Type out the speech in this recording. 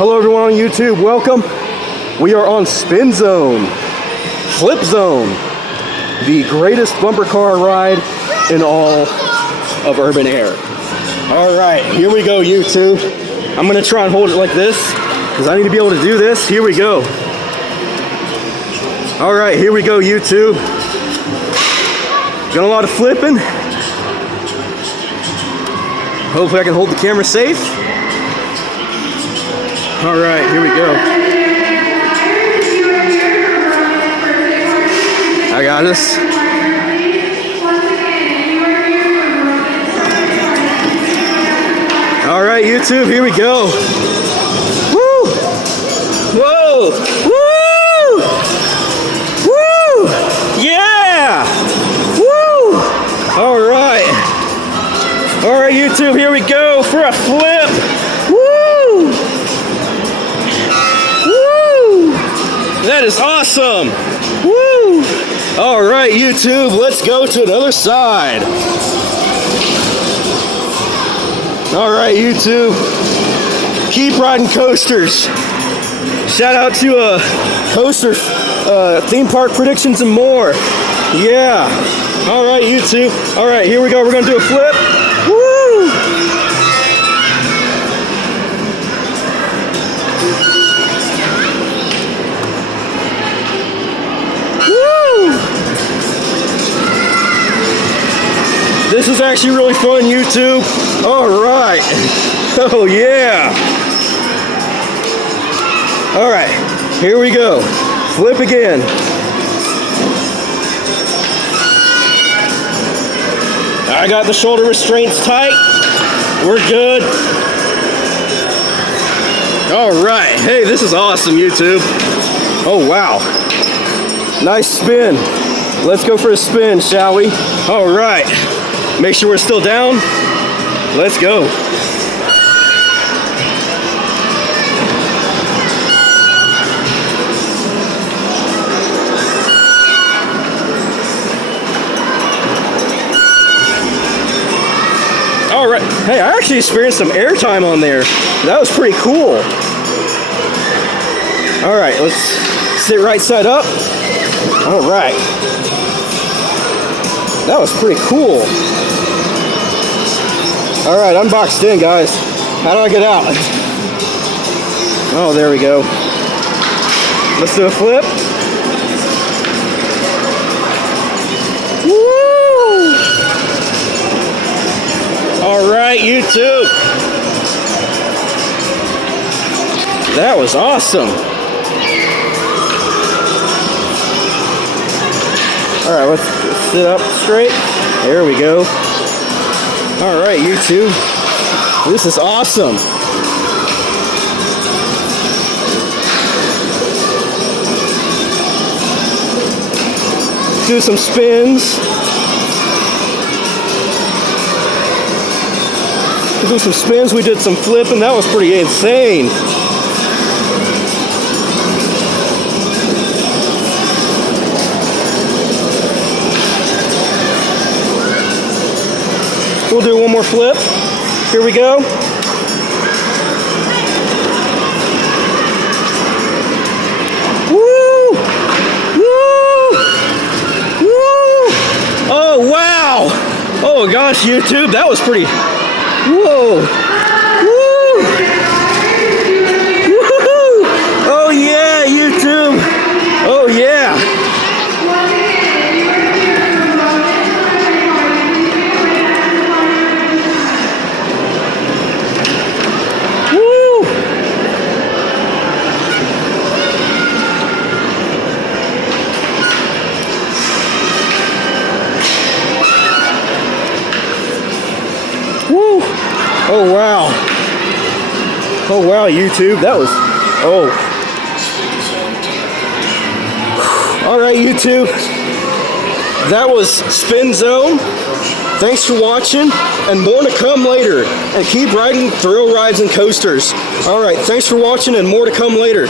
Hello everyone on YouTube, welcome. We are on Spin Zone, Flip Zone, the greatest bumper car ride in all of urban air. All right, here we go YouTube. I'm gonna try and hold it like this because I need to be able to do this. Here we go. All right, here we go YouTube. Got a lot of flipping. Hopefully I can hold the camera safe. All right, here we go. I got this. All right, YouTube, here we go. Woo! Whoa! Woo! Woo! Yeah! Woo! All right. All right, YouTube, here we go for a flip. Woo! Woo! That is awesome. Woo! All right, YouTube, let's go to another side. All right, YouTube, keep riding coasters. Shout out to Coaster Theme Park Predictions and more. Yeah. All right, YouTube. All right, here we go. We're gonna do a flip. Woo! Woo! This is actually really fun, YouTube. All right. Oh yeah. All right, here we go. Flip again. I got the shoulder restraints tight. We're good. All right. Hey, this is awesome, YouTube. Oh, wow. Nice spin. Let's go for a spin, shall we? All right. Make sure we're still down. Let's go. All right. Hey, I actually experienced some airtime on there. That was pretty cool. All right, let's sit right side up. All right. That was pretty cool. All right, I'm boxed in, guys. How do I get out? Oh, there we go. Let's do a flip. Woo! All right, YouTube. That was awesome. All right, let's sit up straight. There we go. All right, YouTube. This is awesome. Do some spins. Do some spins. We did some flipping. That was pretty insane. We'll do one more flip. Here we go. Woo! Woo! Woo! Oh, wow! Oh, gosh, YouTube, that was pretty... Whoa! Woo! Woo! Oh, yeah, YouTube! Oh, yeah! Woo! Oh wow! Oh wow, YouTube, that was, oh. All right, YouTube, that was Spin Zone. Thanks for watching, and more to come later. And keep riding thrill rides and coasters. All right, thanks for watching, and more to come later.